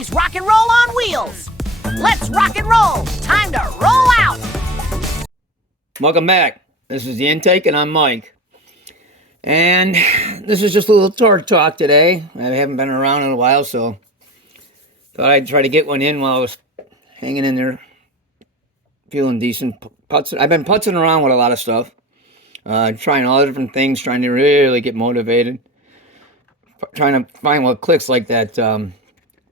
Hobbies rock and roll on wheels. Let's rock and roll. Time to roll out. Welcome back. This is the intake, and I'm Mike. And this is just a little torque talk today. I haven't been around in a while, so thought I'd try to get one in while I was hanging in there, feeling decent. I've been putzing around with a lot of stuff, trying all different things, trying to really get motivated, trying to find what clicks, like that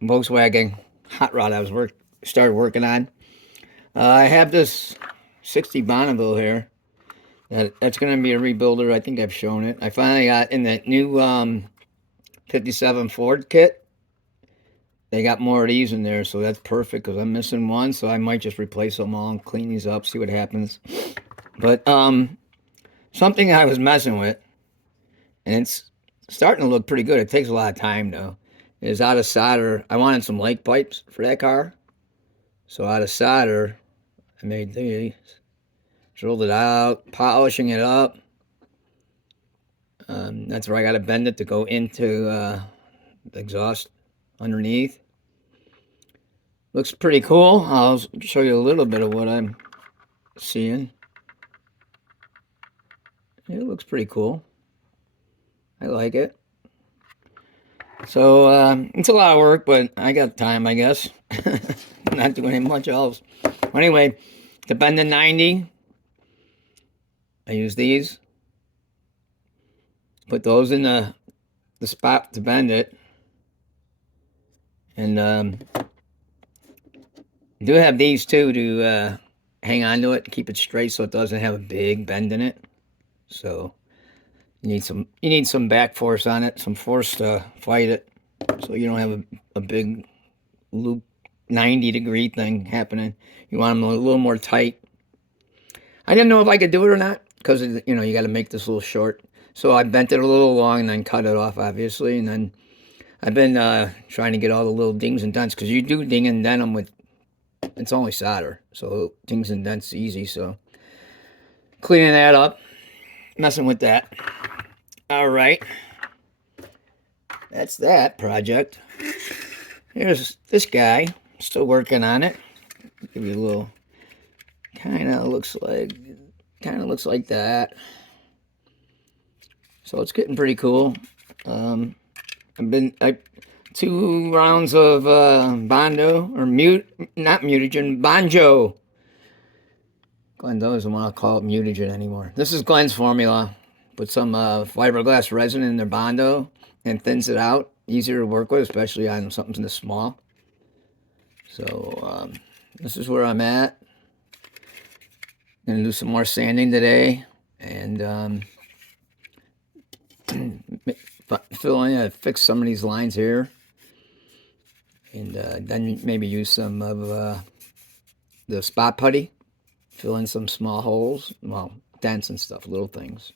Volkswagen hot rod I started working on. I have this 60 Bonneville here. That's going to be a rebuilder. I think I've shown it. I finally got in that new 57 Ford kit. They got more of these in there, so that's perfect because I'm missing one. So I might just replace them all and clean these up, see what happens. But something I was messing with, and it's starting to look pretty good. It takes a lot of time, though. Is out of solder. I wanted some lake pipes for that car. So out of solder, I made these. Drilled it out, polishing it up. That's where I got to bend it to go into the exhaust underneath. Looks pretty cool. I'll show you a little bit of what I'm seeing. It looks pretty cool. I like it. So it's a lot of work, but I got time, I guess. Not doing much else. Anyway, to bend the 90, I use these. Put those in the spot to bend it. And do have these too to hang on to it, keep it straight so it doesn't have a big bend in it. So you need some back force on it, some force to fight it, so you don't have a big loop 90-degree thing happening. You want them a little more tight. I didn't know if I could do it or not because you got to make this a little short. So I bent it a little long and then cut it off, obviously. And then I've been trying to get all the little dings and dents because you do ding and dent them with. It's only solder, so dings and dents easy. So cleaning that up, messing with that. All right, that's that project. Here's this guy, still working on it. Give you a little. Kind of looks like that. So it's getting pretty cool. I've been 2 rounds of Bondo, or not mutagen, Banjo. Glen doesn't want to call it mutagen anymore. This is Glen's formula. Put some fiberglass resin in their Bondo and thins it out. Easier to work with, especially on something this small. So this is where I'm at. Gonna do some more sanding today and fix some of these lines here, and then maybe use some of the spot putty, fill in some small holes, well, dents and stuff, little things.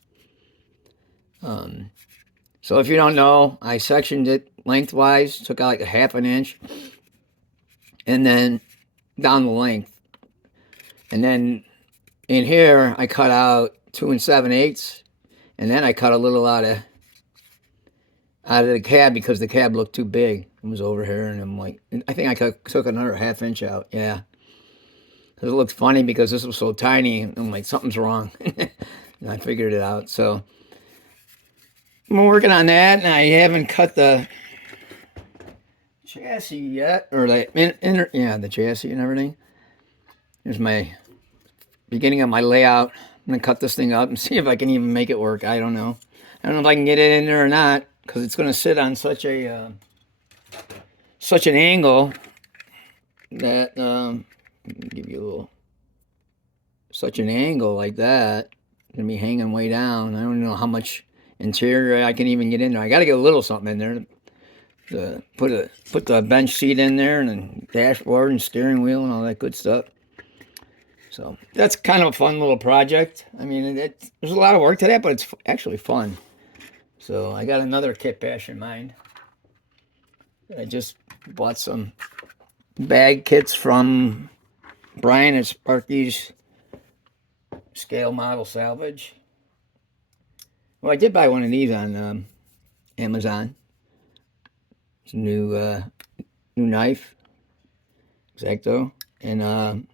So if you don't know, I sectioned it lengthwise, took out like a 1/2 inch, and then down the length, and then in here I cut out 2 7/8, and then I cut a little out of the cab because the cab looked too big. It was over here, and I'm like, I think I took another 1/2 inch out. Yeah, because it looked funny because this was so tiny. I'm like, something's wrong, and I figured it out. So I'm working on that, and I haven't cut the chassis yet, or the the chassis and everything. Here's my beginning of my layout. I'm gonna cut this thing up and see if I can even make it work. I don't know. I don't know if I can get it in there or not because it's gonna sit on such an angle that give you a little such an angle like that. It's gonna be hanging way down. I don't know how much interior I can even get in there. I got to get a little something in there. Put the bench seat in there and then dashboard and steering wheel and all that good stuff. So that's kind of a fun little project. I mean, there's a lot of work to that, but it's actually fun. So I got another kit bash in mind. I just bought some bag kits from Brian at Sparky's Scale Model Salvage. Well, I did buy one of these on Amazon. It's a new new knife, Exacto, and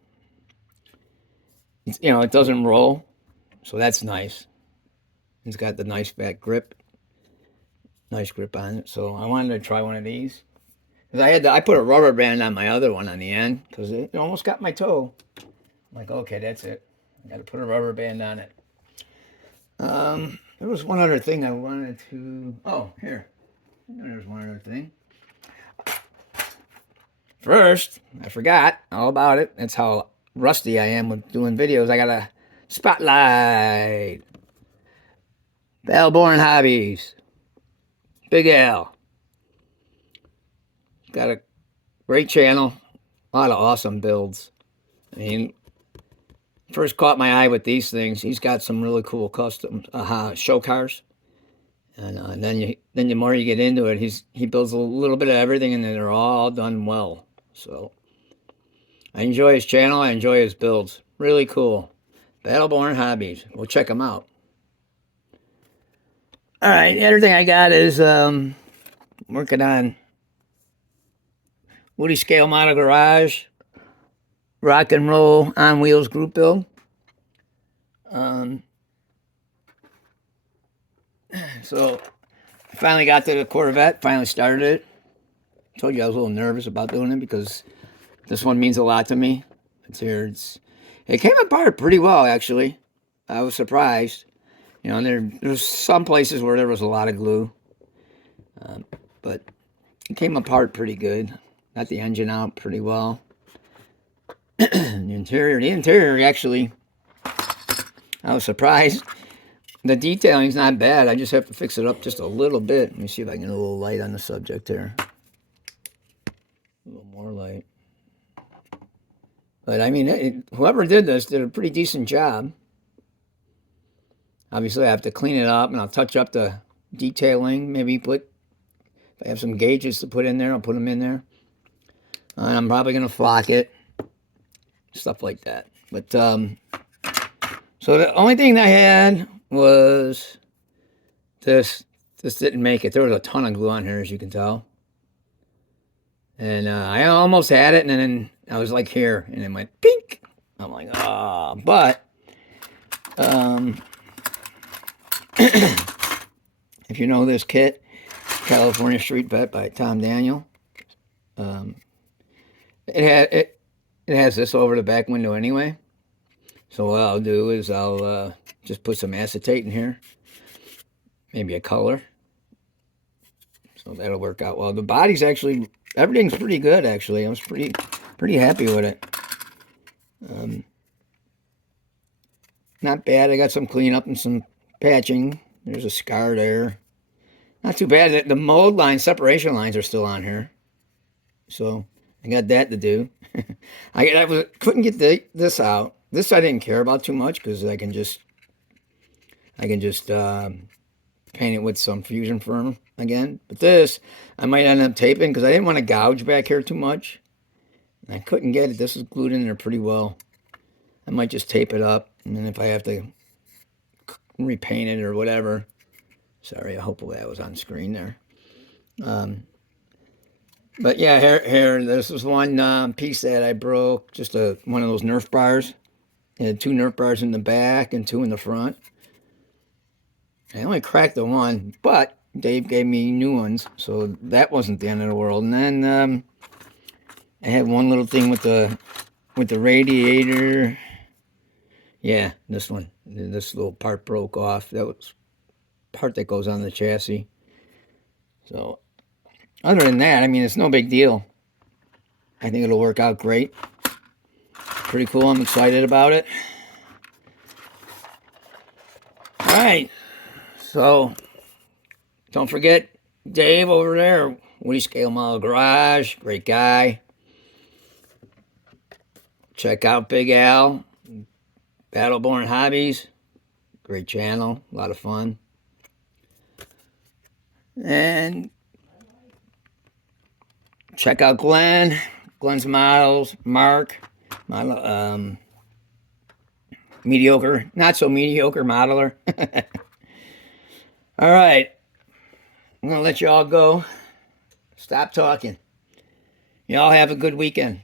it doesn't roll, so that's nice. It's got the nice fat grip, nice grip on it. So I wanted to try one of these because I put a rubber band on my other one on the end because it almost got my toe. I'm like, okay, that's it. I got to put a rubber band on it. There was one other thing I wanted to. Oh, here. There's one other thing. First, I forgot all about it. That's how rusty I am with doing videos. I got a spotlight. Valborn Hobbies. Big Al. Got a great channel. A lot of awesome builds. I mean, first caught my eye with these things. He's got some really cool custom show cars. And then the more you get into it, he builds a little bit of everything, and they're all done well. So I enjoy his channel. I enjoy his builds. Really cool. Battleborn Hobbies. We'll check them out. All right. The other thing I got is working on Woody Scale Model Garage Rock and Roll on Wheels group build. So I finally got to the Corvette. Finally started it. Told you I was a little nervous about doing it because this one means a lot to me. It's here. It came apart pretty well, actually. I was surprised. There's some places where there was a lot of glue, but it came apart pretty good. Got the engine out pretty well. The interior actually, I was surprised. The detailing's not bad. I just have to fix it up just a little bit. Let me see if I can get a little light on the subject here. A little more light. But I mean, whoever did this did a pretty decent job. Obviously, I have to clean it up, and I'll touch up the detailing. Maybe if I have some gauges to put in there, I'll put them in there. And I'm probably going to flock it. Stuff like that. But, so the only thing I had was this. This didn't make it. There was a ton of glue on here, as you can tell. And I almost had it, and then I was like here, and it went pink. I'm like, ah. But, if you know this kit, California Street Vet by Tom Daniel, it has this over the back window anyway. So what I'll do is I'll just put some acetate in here, maybe a color. So that'll work out well. The body's actually, everything's pretty good actually. I was pretty happy with it. Not bad. I got some cleanup and some patching. There's a scar there. Not too bad. The mold line, separation lines are still on here. So I got that to do. Couldn't get this out. This I didn't care about too much because I can just paint it with some fusion firm again. But this I might end up taping because I didn't want to gouge back here too much. And I couldn't get it. This is glued in there pretty well. I might just tape it up, and then if I have to repaint it or whatever. Sorry, hopefully that was on screen there. But yeah, here, this was one piece that I broke, just one of those Nerf bars. It had 2 Nerf bars in the back and 2 in the front. I only cracked the one, but Dave gave me new ones, so that wasn't the end of the world. And then I had one little thing with the radiator. Yeah, this one. This little part broke off. That was part that goes on the chassis. So, other than that, I mean, it's no big deal. I think it'll work out great. Pretty cool. I'm excited about it. All right. So, don't forget Dave over there. Woody Scale Model Garage. Great guy. Check out Big Al. Battleborn Hobbies. Great channel. A lot of fun. And check out Glen. Glen's Models. Mark. Mediocre. Not so mediocre modeler. All right. I'm going to let you all go. Stop talking. Y'all have a good weekend.